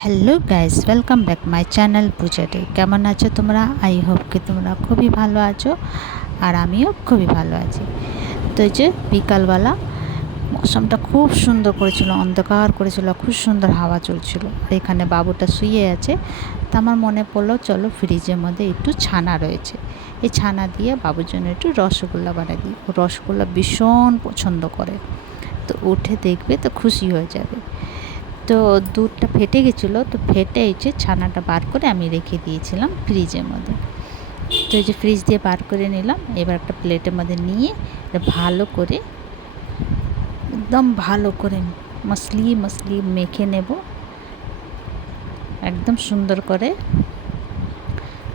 Hello guys, welcome back my channel পূজাতে। কেমন আছো তোমরা? আই হোপ কি তোমরা খুবই ভালো আছো, আর আমিও খুবই ভালো আছি। তো এই যে বিকালবেলা মৌসমটা খুব সুন্দর করেছিল, অন্ধকার করেছিল, খুব সুন্দর হাওয়া চলছিল। আর এখানে বাবুটা শুয়ে আছে। তা আমার মনে পড়লো চলো ফ্রিজের মধ্যে একটু ছানা রয়েছে, এই ছানা দিয়ে বাবুর জন্য একটু রসগোল্লা বানিয়ে দিই। ও রসগোল্লা ভীষণ পছন্দ করে, তো উঠে দেখবে তো খুশি হয়ে যাবে। তো দুধটা ফেটে গেছিলো, তো ফেটে এসে ছানাটা বার করে আমি রেখে দিয়েছিলাম ফ্রিজের মধ্যে। তো এই যে ফ্রিজ দিয়ে বার করে নিলাম। এবার একটা প্লেটের মধ্যে নিয়ে ভালো করে একদম ভালো করে মসলি মসলি মেখে নেব একদম সুন্দর করে।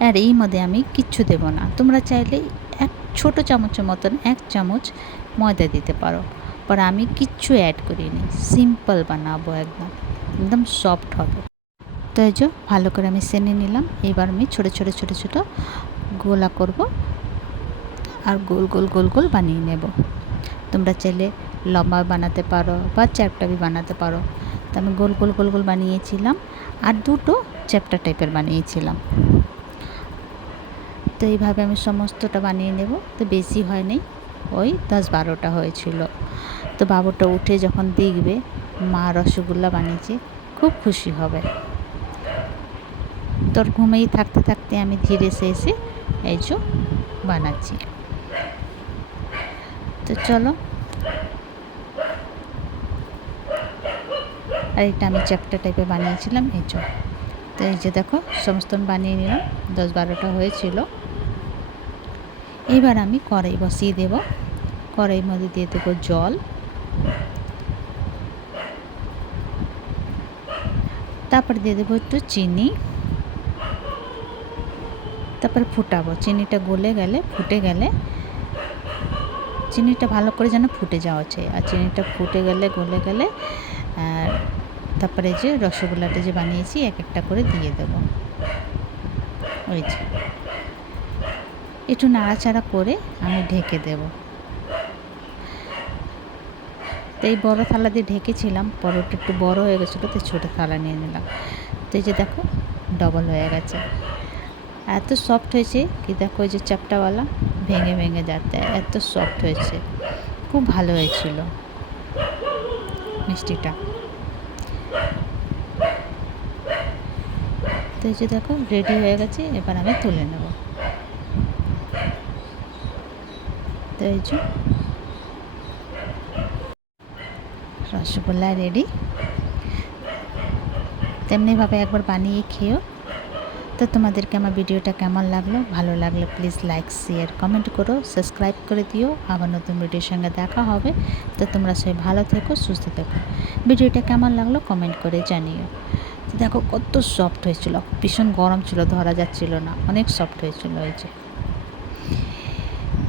আর এই মধ্যে আমি কিচ্ছু দেব না, তোমরা চাইলে এক ছোটো চামচের মতন 1 চামচ ময়দা দিতে পারো, পর আমি কিচ্ছু অ্যাড করিনি, সিম্পল বানাবো, একদম একদম সফট হবে। তো এই যে ভালো করে আমি সেনে নিলাম। এবার আমি ছোটো ছোটো ছোটো ছোটো গোলা করব আর গোল গোল গোল গোল বানিয়ে নেব। তোমরা চাইলে লম্বা বানাতে পারো বা চ্যাপটা বানাতে পারো। তো আমি গোল গোল গোল গোল বানিয়েছিলাম, আর দুটো চ্যাপটা টাইপের বানিয়েছিলাম। তো এইভাবে আমি সমস্তটা বানিয়ে নেব। তো বেশি হয়নি, ওই 10-12টা হয়েছিল। তো বাবুটা উঠে যখন দেখবে মা রসগোল্লা বানিয়েছে, খুব খুশি হবে। তোর ঘুমেই থাকতে থাকতে আমি ধীরে এসে এই যে বানাচ্ছি। তো চলো, আর এটা আমি চ্যাপ্টা টাইপে বানিয়েছিলাম এই যে। তো এই যে দেখো সমস্ত বানিয়ে নিলাম, 10-12টা হয়েছিল। এবার আমি কড়াই বসিয়ে দেব। কড়াইয়ের মধ্যে দিয়ে দেবো জল, তারপর দিয়ে দেবো একটু চিনি, তারপরে ফুটাবো। চিনিটা গলে গেলে, ফুটে গেলে, চিনিটা ভালো করে যেন ফুটে যাওয়া চাই। আর চিনিটা ফুটে গেলে, গলে গেলে তারপরে যে রসগোল্লাটা যে বানিয়েছি এক একটা করে দিয়ে দেবো। ওই যে একটু নাড়াচাড়া করে আমি ঢেকে দেব। তো এই বড়ো থালা দিয়ে ঢেকেছিলাম, পরোটা একটু বড় হয়ে গেছিলো, তো ছোটো থালা নিয়ে নিলাম। তো এই যে দেখো ডবল হয়ে গেছে, এত সফট হয়েছে কি দেখো, এই যে চ্যাপটাওয়ালা ভেঙে ভেঙে যাতে এত সফট হয়েছে, খুব ভালো হয়েছিল মিষ্টিটা। তো এই যে দেখো রেডি হয়ে গেছে, এবার আমি তুলে নেব। তো এই যে রসগোল্লা রেডি। তেমনিভাবে একবার বানিয়ে খেও। তো তোমাদেরকে আমার ভিডিওটা কেমন লাগলো? ভালো লাগলে প্লিজ লাইক, শেয়ার, কমেন্ট করো, সাবস্ক্রাইব করে দিও। আবার নতুন ভিডিওর সঙ্গে দেখা হবে। তো তোমরা সবাই ভালো থেকো, সুস্থ থেকো। ভিডিওটা কেমন লাগলো কমেন্ট করে জানিও। দেখো কত সফট হয়েছিল, ভীষণ গরম ছিল, ধরা যাচ্ছিল না, অনেক সফট হয়েছিল এই যে।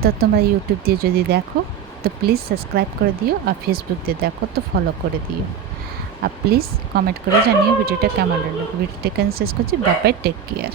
তো তোমরা ইউটিউব দিয়ে যদি দেখো তো প্লিজ সাবস্ক্রাইব করে দিও, আর ফেসবুক দিয়ে দেখো তো ফলো করে দিও। আর প্লিজ কমেন্ট করে জানিও ভিডিওটা কেমন লাগলো। ভিডিওটা শেষ করছি, বাই বাই, টেক কেয়ার।